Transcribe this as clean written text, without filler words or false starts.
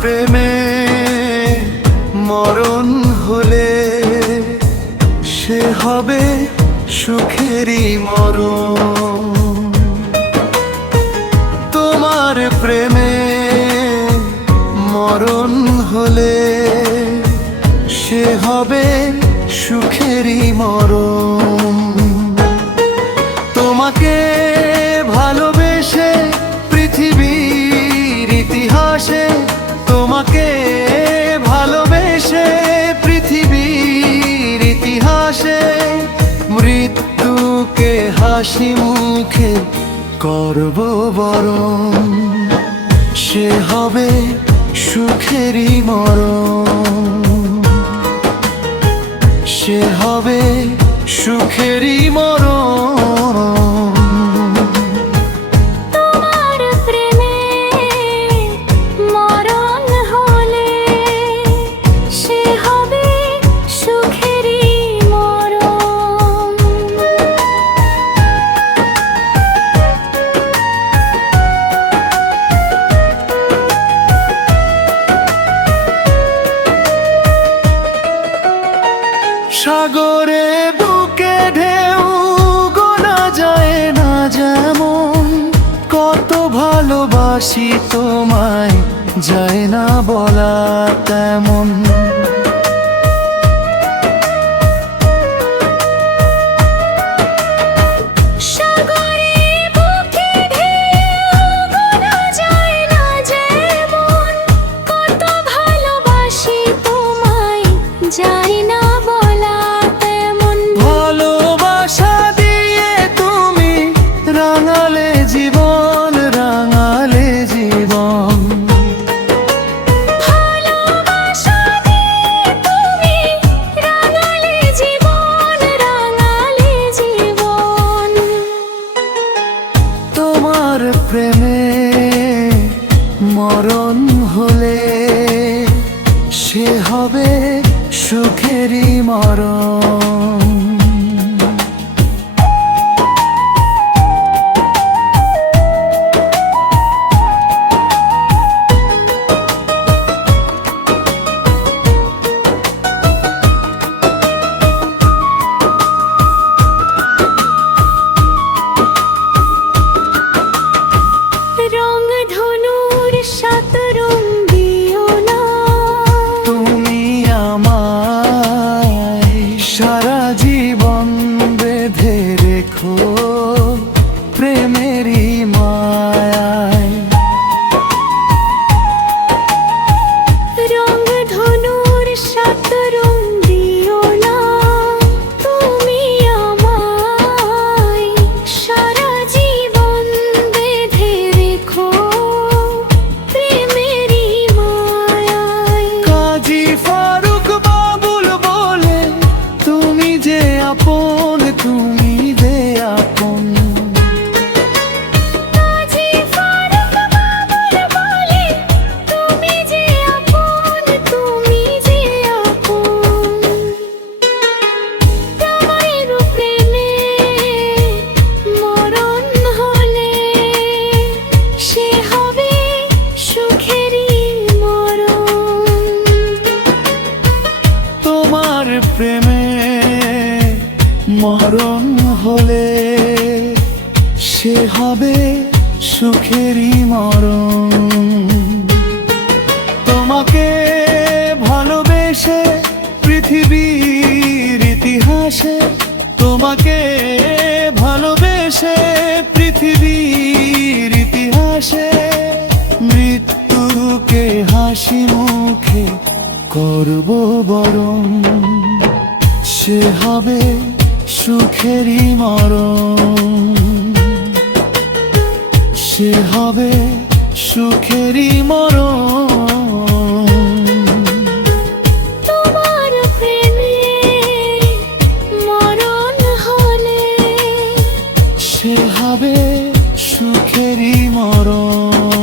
প্রেমে মরণ হলে সে হবে সুখেরই মরণ। তোমার প্রেমে মরণ হলে সে হবে সুখেরই মরণ। তোমাকে ভালোবেসে পৃথিবীর ইতিহাসে, তোমাকে ভালোবেসে পৃথিবীর ইতিহাসে মৃত্যুকে হাসি মুখে করব বরণ। সে হবে সুখেরই মরণ, সে হবে সুখেরই মরণ। তোমার প্রেমে মরণ হলে সে হবে সুখেরই মরণ। সাগরে বুকে ঢেউ গোনা যায় না যেমন, কত ভালোবাসি তোমায় যায় না বলা তেমন। সাগরে বুকে ঢেউ গোনা যায় না যেমন, কত ভালোবাসি তোমায় যায় না বলা তেমন। ভালোবাসা দিয়ে তুমি রাঙালে জীবন, রাঙালে জীবন। ভালোবাসা দিয়ে তুমি রাঙালে জীবন, রাঙালে জীবন। তোমার প্রেমে মরণ হলে সে হবে সুখেরই মরণ। রং ধনুর সাত রং দিও না, তুমি আমায় সারা জীবন বেঁধে রেখো প্রেমেরই মায়ায়। রং ধনুর সাত রং দিও না, তুমি আমায় সারা জীবন বেঁধে রেখো প্রেমেরই মায়ায়। কাজী ফারুক বাবুল বলে তুমি যে আপন, তুমি যে আপন। কাজী ফারুক বাবুল বলে তুমি যে আপন, তুমি যে আপন। তোমার প্রেমে মরণ হলে সে হবে সুখেরই মরণ। তোমার প্রেমে মরণ হলে সে হবে সুখেরই মরণ। তোমাকে ভালোবেসে পৃথিবীর ইতিহাসে, তোমাকে ভালোবেসে পৃথিবীর ইতিহাসে মৃত্যুকে হাসি মুখে করব বরণ। সে হবে সুখেরই মরণ, সে হবে সুখেরই মরণ। তোমার প্রেমে মরণ হলে সে হবে সুখেরই মরণ।